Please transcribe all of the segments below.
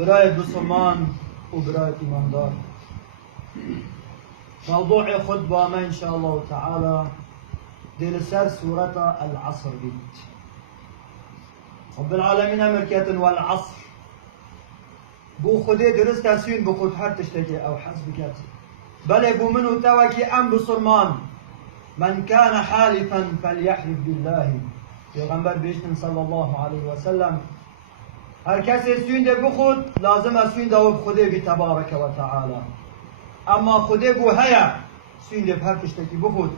برای مسلمان و برای ایماندار. موضوع خود با ما ان شاء الله تعالى دل سر سورة العصر بيت. رب العالمين امركات والعصر بو خدي درست تسوين بو خود حد تشتكي او حسبك بل بو منو توكي ام بصرمان من كان حالفا فليحلف بالله. پیغمبر بیشتن صلى الله عليه وسلم هر کسی سوین ده بخود لازم سوین ده بخوده بی تبارک و تعالی. اما خوده بو هیا سوین ده هر تشتکی بخود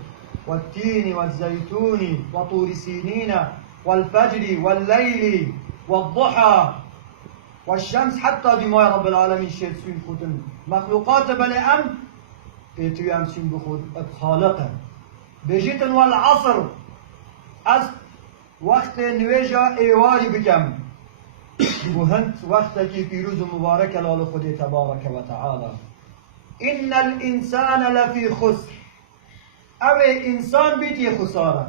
والتين والزيتون وطور سينين والفجر والليل والضحى والشمس حتى بما رب العالمين شيء سوين خودن مخلوقات بني ام بيتو ام سوين بخود خالقا بيجيتن والعصر از وقت نویجا ایواری بکم وهنت وقتك في روز مبارك لال خدي تبارك وتعالى. إن الإنسان لفي خسر أو إنسان بيتي خسارة.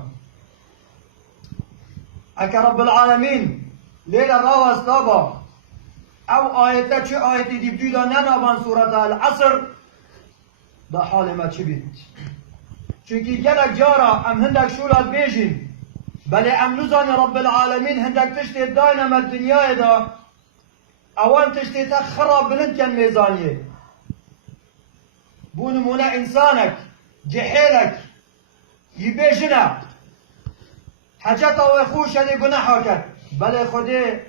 أك رب العالمين ليلة راوز طابا أو آيات شو آيات دي بدودا ننابان سورة العصر ده حال ما تشبيت چونكي جلك جارة أم هندك شولات بيجين بل ام نزان رب العالمين هندك تشتي داينما الدنيا دا اوان تشتي تخرب بلند كان ميزانيه بون منا انسانك جحيلك يبيجنا حاجاتا وخوش هذه جناحك بل خدي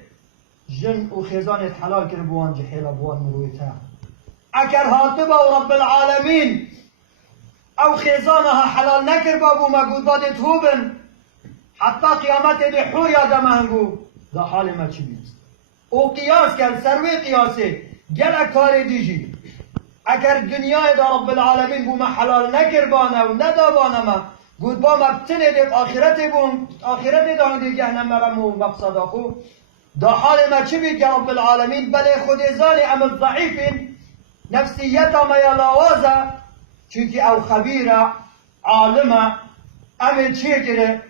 جن وخيزان حلال كر بوان جحيله بوان مرويتها اكر هاتبا ورب العالمين او خيزانها حلال نكر بابو مقودات تهوبن حتى قیامت دی حور یادم هنگو دا حال ما چی بید او قیاس کن سروی قیاسه گل کار دیجی اگر دنیای دا رب العالمین بو ما حلال نکر بانه و ندا بانه ما گود با ما بتنه دی آخرت دا دی جهنم مرمو مقصد آخو دا حال ما چی بید یا رب العالمین بله خود ازان ام ضعیفین نفسیت ما یلاوازه چونکه او خبیره عالمه ام چیه گره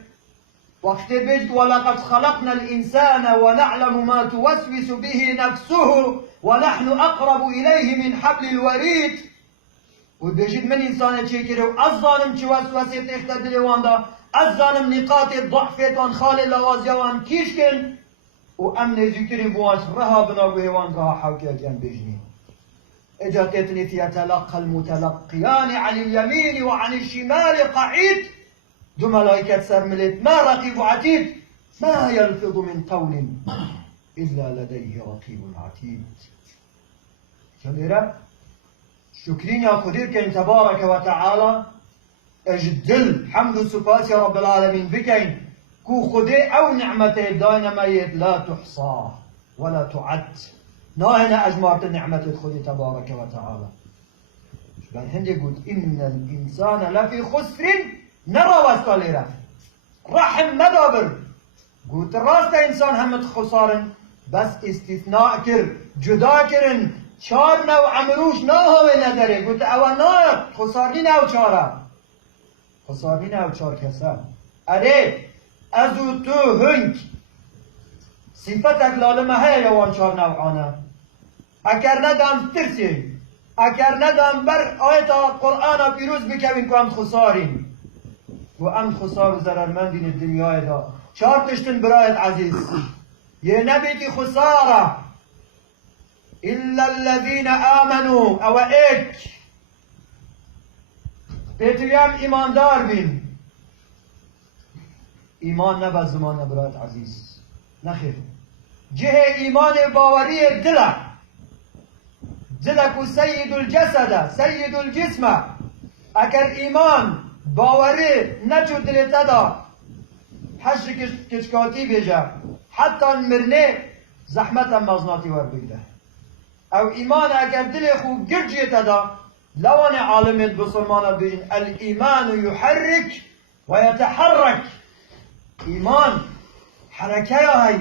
وقت بيجت ولقد خلقنا الإنسان ونعلم ما توسوس به نفسه ونحن أقرب إليه من حبل الوريد. وبيجت من إنسان تشكره الظالم توسوسة اختدل واندا الظالم نقاط الضعف وان خال لوازيا وان كيشكن وأمن ذكر بواش رهابنا بهوان راح حوكي كان بيجني اجاتتني يتلقى المتلقيان عن اليمين وعن الشمال قعيد دو ملائكة سرملت ما رقيب عتيد ما يلفظ من قول إلا لديه رقيب عتيد. كبيرة شكرين يا قدير كين تبارك وتعالى اجدل حمد وسفاس يا رب العالمين بكين كو خدي أو نعمته داينا ميت لا تحصى ولا تعد ناهنا أجمارت النعمة خدي تبارك وتعالى. شبان هندي يقول إن الإنسان لفي خسر نرى وستاليرا رحم مدابر قلت راست انسان همت خسارن بس استثناء كر جدا كرن چار نو عمروش نا هوه نداره قلت اول نا خسارني نو چارا خسارني نو چار کسا اره ازو تو هنگ صفتك لالمه هيا يوان چار نوعانا اگر ندام ترسي اگر ندام بر آية قرآن پیروز بكوين كوام خسارين و ام خسار و ضررمندین الدنیای دا چار تشتن برایت عزیز یه نبیتی خساره الا الذين آمنوا او ایک بیتویم ایماندار بین ایمان نبا زمان برایت عزیز نخیر جه ایمان باوری دلک دلک سید الجسد سید الجسم اگر ایمان باوری نچو دلتا دا حش کچکاتی بیجا حتی مرنه زحمت مزناتی ور بگده او ایمان اگر دل خو گرجیتا دا لوان عالمت بسلمان بیجن الایمان یحرک و یتحرک ایمان حرکه های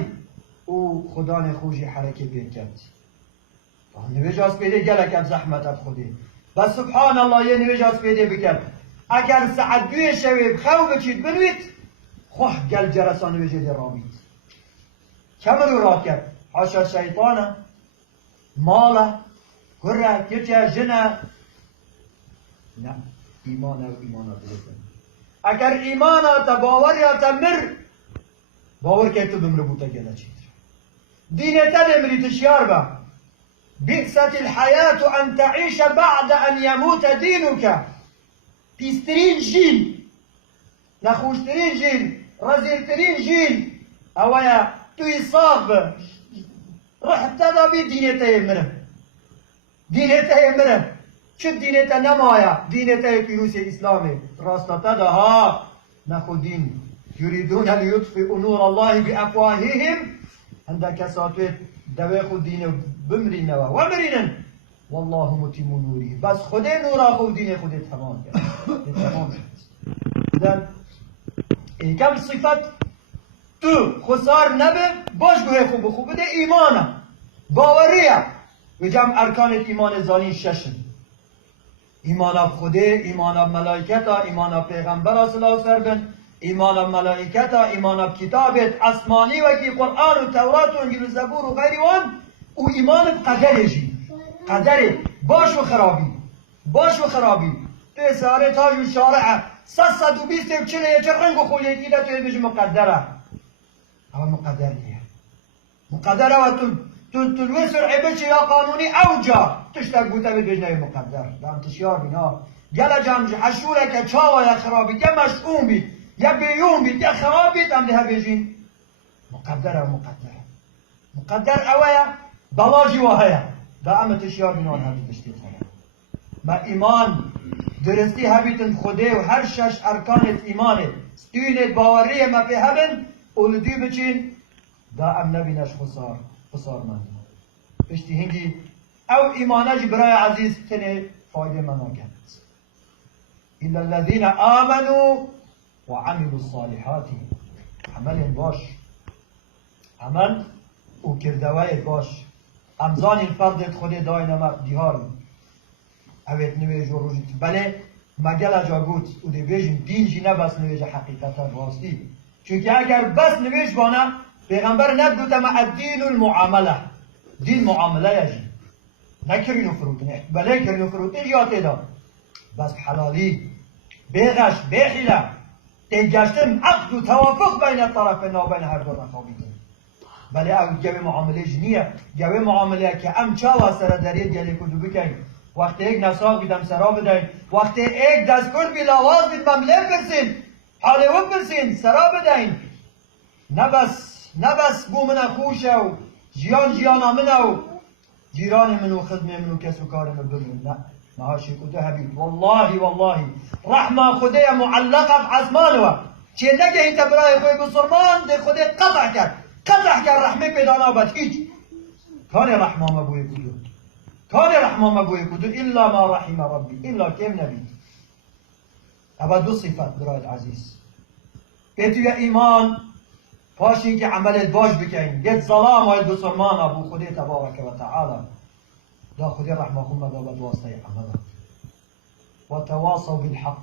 او خدا نخوشی حرکه بید کرد نویجاز پیده گلکت زحمت خودی بس سبحان الله یه نویجاز پیده بکرد اگر ساعت دوی شوی بخو بچید بنوید خواه گل جرسانه بجید رامید کم رو راه کرد حاشا شیطانه مالا كرة كتشا جنا لا إيمانا وإيمانا بلسن اگر إيمانا تباور يا تمر باور كيتو بمربوطة كده چيتر دين تدمري تشيار با بئست الحياة أن تعيش بعد أن يموت دينك بيسترين جيل نخوشترين جيل رزيلترين جيل أويا تيصاب رح ابتدى بي دينته يمره دينته يمره شو دينته نمايا دينته كيروسي إسلامي راستا تدا ها نخو دين يريدون ليطفئوا نور الله بأفواههم عندك ساتويت دويخو دين بمرين نوا ومرين والله متم نوره بس خده نورا خو دين خده تمام تمام إذن كم صفت تو خسار نبه باش گوه خوب خوب بده ایمانه باوریه و جمع ارکان ایمان زانی ششن ایمان اب خوده ایمان اب ملائکتا ایمان اب پیغمبر صلی اللہ علیہ وسلم ایمان اب ملائکتا ایمان اب کتابت اسمانی و کی قرآن و تورات و انجیل و زبور و غیری وان و ایمان اب قدر جی قدر باش و خرابی تو ساره تاج و شارع 120 چه رنگ و خولیت ایده توی بجی مقدره اما مقدر نیه مقدره و تلوی سرعی بچه یا قانونی اوجا تشتک بوده بجنه مقدر دام تشیار بینا گل جمج حشوره که چاوا یا خرابید یا مشعوم بید یا بیون بید یا خراب بید هم ده بجین مقدره مقدر اوه بلاجی وهایا دا اما تشیار بینا همی تشتید هایا ما ایمان درستی هبیتن خوده و هر شش ارکانت ایمانت ستوینت باوریه ما پی هبن اولدی بچین دا ام نبینش خسار من پشتی هنگی او ایمانج برای عزیز تنه فایده من نکند إلا الذين آمنوا وعملوا الصالحات عمل باش عمل و کردوای باش امزان الفرد خود دای نمک دیهار اوید نویج و روژیت بله مگل جا گوت او دی بیجن دین جی نبس نویج حقیقتا راستی چونکه اگر بس نویج بانه پیغمبر نگوت اما الدین المعامله دین معامله یجی نکرینو فروتن بله کرینو فروتن یاته دا بس حلالی بغش بحیله تگشتم عقد و توافق بین الطرفین و بین هر دو رخابیدن بله او جوی معامله جنیه جوی معامله که ام چاوا سر درید گلی کدو بکن وقتی ایک نساق بیدم سرا بدهین وقتی ایک دستگل بی لاواز بید ممله برسین حاله و برسین سرا بدهین نبس بو من خوشه و جیان آمنه و جیران منو خدمه منو کس و کار من بمون نه مهاشی کده حبیب والله رحمه خوده معلقه بعزمانه چه نگه این تبرای خوی بسرمان ده خوده قطع کرد رحمه پیدا نابد هیچ کان رحمه مبوی کدو الا ما رحم ربی الا کم نبید اما دو صفت برای عزیز توی ایمان پاشین که عملت باش بکن گت ظلام های بسرمان ابو خودی تبارک و تعالی دا خودی رحمه خود مدابد واسطه عملت و تواصل بالحق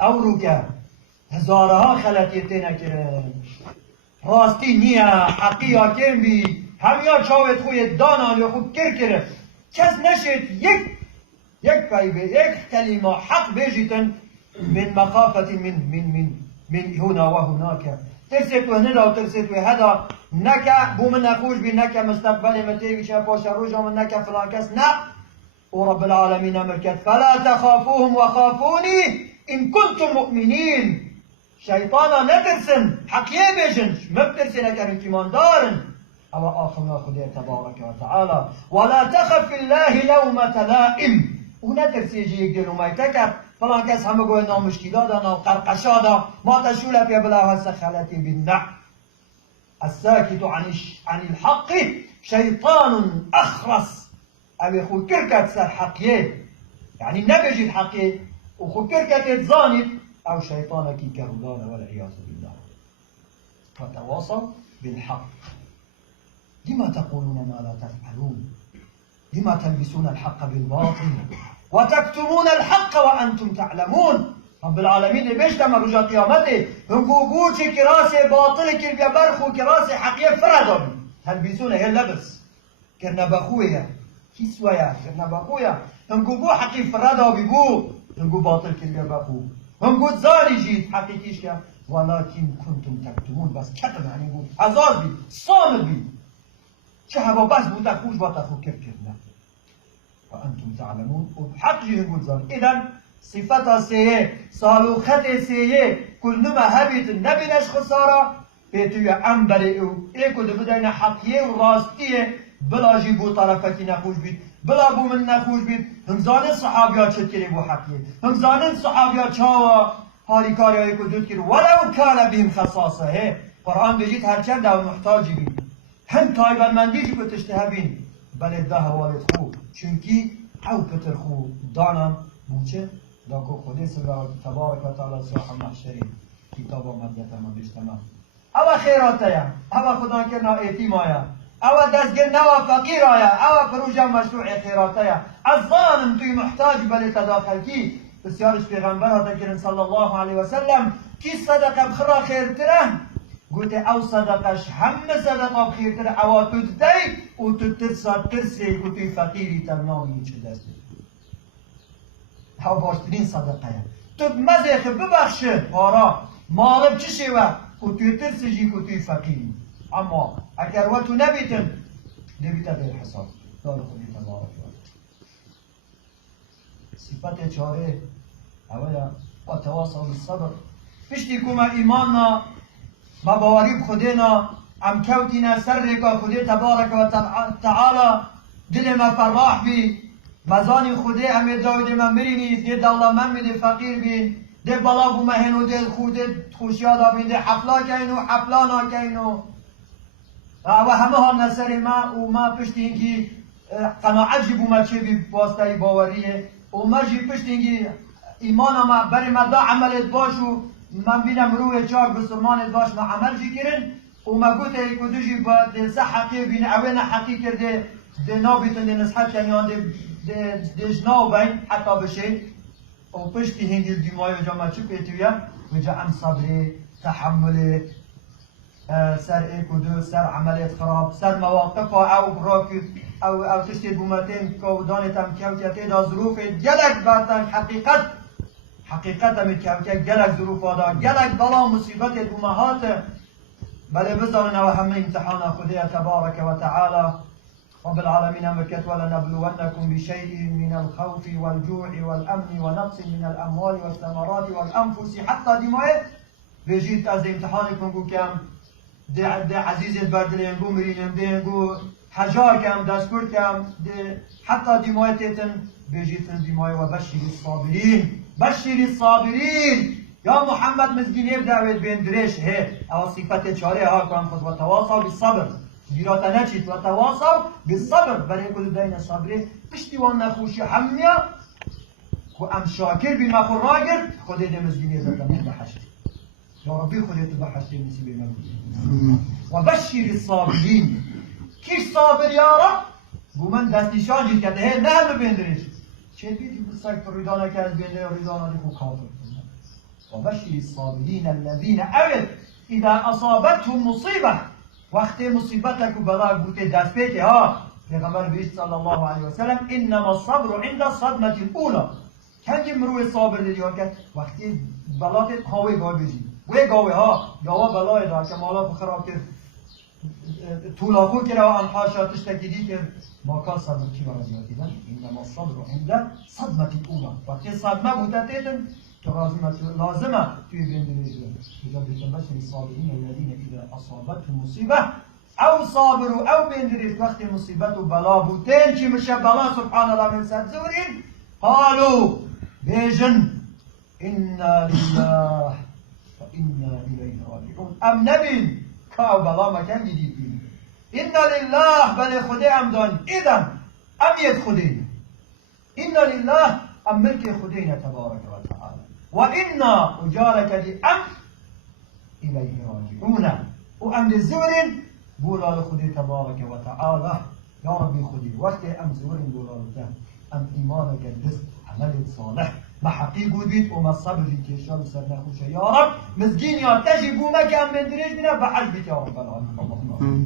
او رو که هزارها خلطیتی نکرن راستی نیه حقی حاکم بی همیا چاوت خوی دانان یا خود کر کس نشد یک فایبه یک کلمه حق بجیتن من مخافت من هنا و هناك ترسيت وهنا وترسيت وهذا نكا بو من نخوش بنكا مستقبل متي بشا باش روجا من نكا فلان كاس نا ورب العالمين امركت فلا تخافوهم وخافوني ان كنتم مؤمنين شيطانا نترسن حقيه بيجن ما بترسن كان كمان دارن او اخنا خدي تبارك وتعالى ولا تخف في الله لومة لائم ونترسي يجي يقدروا ما يتكر فلان کس همه گوه نامشکیلا دا نام قرقشا دا ما تشوله پی بلا و سخلتی بالنع الساکت عن الحق شیطان اخرس او خود کرکت سر حقیه یعنی نبجید حقیه و خود کرکت زانید او شیطانکی کرولانه والعیاذ بالله فتواصل بالحق لما تقولون ما لا تفعلون لما تلبسون الحق بالباطل وتكتمون الحق وأنتم تعلمون رب العالمين بيشتم رجا قيامته هم قوقو كراس باطل كي برخو كراس حقية فردا تلبسون هي اللبس کرنا بخویه کیس ویا کرنا بخویه هنگو بو حقی فردا بی بو هنگو باطل کریا بخو هنگو زاری جید حقیقیش که ولكن كنتم تكتمون بس كتم يعني يقول هزار بي صامت بي شهبا بس بوتا خوش باتا خو كيف كيفنا وأنتم تعلمون وبحق جي نقول زار إذن صفتها سيئة صالوخة سيئة كل نما هبيت النبي نش خسارة بيتو يا أمبري إيكو دو بدأنا حقية وراستية بلا جيبو طرفكي نخوش بيت بلا بو من نخوش بيت همزان الصحابيات شد بو حقية همزان الصحابيات شاوا هاری کاری که دود کرد ولو کان بهم خصاصه قرآن بجید هرچند او محتاجی بین هم تایبندمندی که تشته بین بله ده والد خوب چونکی او پتر خوب دانم بوچه داکو خودی سبا تبارک و تعالی ساحه محشری کتاب آمدیت ما بشتما او خیراته یا او خدا کرنا ایتیم آیا او دستگر نوا فقیر آیا او پروژه مشروع خیراته یا از ظانم توی محتاج بله تداخل کی بسیارش پیغمبر ها تکرن صلی الله علیه و سلم کی صدقه بخرا خیرتره گوته او صدقش همه صدقه بخیرتره او تو دی او تو ترسی او توی فقیری تنامی چه دستی او باشترین صدقه تو مزیخ ببخشه پارا مالب چه شوه او توی ترسی جی او توی فقیری اما اگر و تو نبیتن به حساب دار خودی تبارک صفت چاره اولا و تواصل بالصبر پشتی کما ایماننا مباوری خودینا ام کوتینا سر ریکا خودی تبارک و تعالی دل ما فراح بی مزانی خودی همه داوید من برینی دی دولا من میده فقیر بین دی بلا بو مهنو دی خودی خوشیادا بین دی حفلا کینو حفلا ناکینو و همه ها نصر ما و ما پشتی اینکی قناعت جی بو ما چه بی واسطه باوریه و ما جی پشتی اینکی ایمان ما برای ما دا عملت باشو من بینم روی چاک بسرمانت باش ما عمل جی کرن و ما گوته ای کدو جی با ده حقی بین اوه نه حقی کرده ده نابیتن ده نصحب کنیان ده جناو بین حتی بشه و پشتی هنگل دیمای و جا چو پیتویه و جا ام صبری تحمل سر ای کدو سر عملت خراب سر مواقف او راکی او تشتی بومتین کودانت هم کوتیتی دا ظروف گلک بردن حقیقت هم که گلک ظروف آدا گلک بلا مصیبت دومهات بله بزارن و همه امتحان خودی تبارک و تعالی رب العالمین امرکت ولنبلونکم بشیء من الخوف والجوع والامن ونقص من الاموال والثمرات والانفس حتی دیمای بجید از امتحان کنگو کم ده عزیزت بردلین گو مرینم ده گو حجار کم دستگرد کم ده حتی دیمای تیتن بجیتن دیمای و بشیر الصابرین بشیر الصابرین یا محمد مزگینیب دعوت بندرش هی او صفت چاره ها کنم خود و تواصل بالصبر گیرات نچید و تواصل بالصبر برای کل دین صبری پشتی وان نخوشی همیا و ام شاکر بی مخور راگر خود ده مزگینیب دادم بحشت یا ربی خودت بحشت نسیب من و بشیر الصابرین کیش صابر یا رب گو من دستیشان جید کرده هی نه بندرش چه بیدی بسک ریدانه که از بینده ریدانه دی خو کافر وبشر الصابرين الذين أبد إذا أصابتهم مصيبة وقت مصيبتك بلاك بوتي دست بيتي ها پیغمبر بیست صلى الله عليه وسلم إنما الصبر عند الصدمة الأولى كان جمروه صابر لديها كان وقتی بلاتت هاوی گاوی بجی وی گاوی ها گاوه بلای دا که مالا بخراب کرد طولاخو کرد و انحاشاتش تکیدی کرد ما کان صبر کی برای دیدن إنما الصبر عند صدمة الأولى وقتی صدمه بوده تیتن لازمه توی بندریزه اذا بشر الصابرین الذین اذا اصابتهم مصیبه او صابروا او بندریز وقتی مصیبت و بلا بوتین چی میشه بلا سبحان الله من سر زورین قالوا بیجن انا لله و انا الیه راجعون ام نبین که او بلا مکن دیدید بین انا لله بله خودی ام دان اذن ام ید خودی انا لله ام ملک خودینا تبارک و تعالی وإنا أجارك لأمر إليه راجعون وأمر الزور بولا لخدي تبارك وتعالى يا ربي خدي وقت أم زور بولا لك أم إيمانك الرزق عمل صالح ما حقيقه بيت وما الصبر في كيشان سرنا خوشة يا رب مزجين يا تجي بومك أم من دريج بنا بحج بيت يا رب العالمين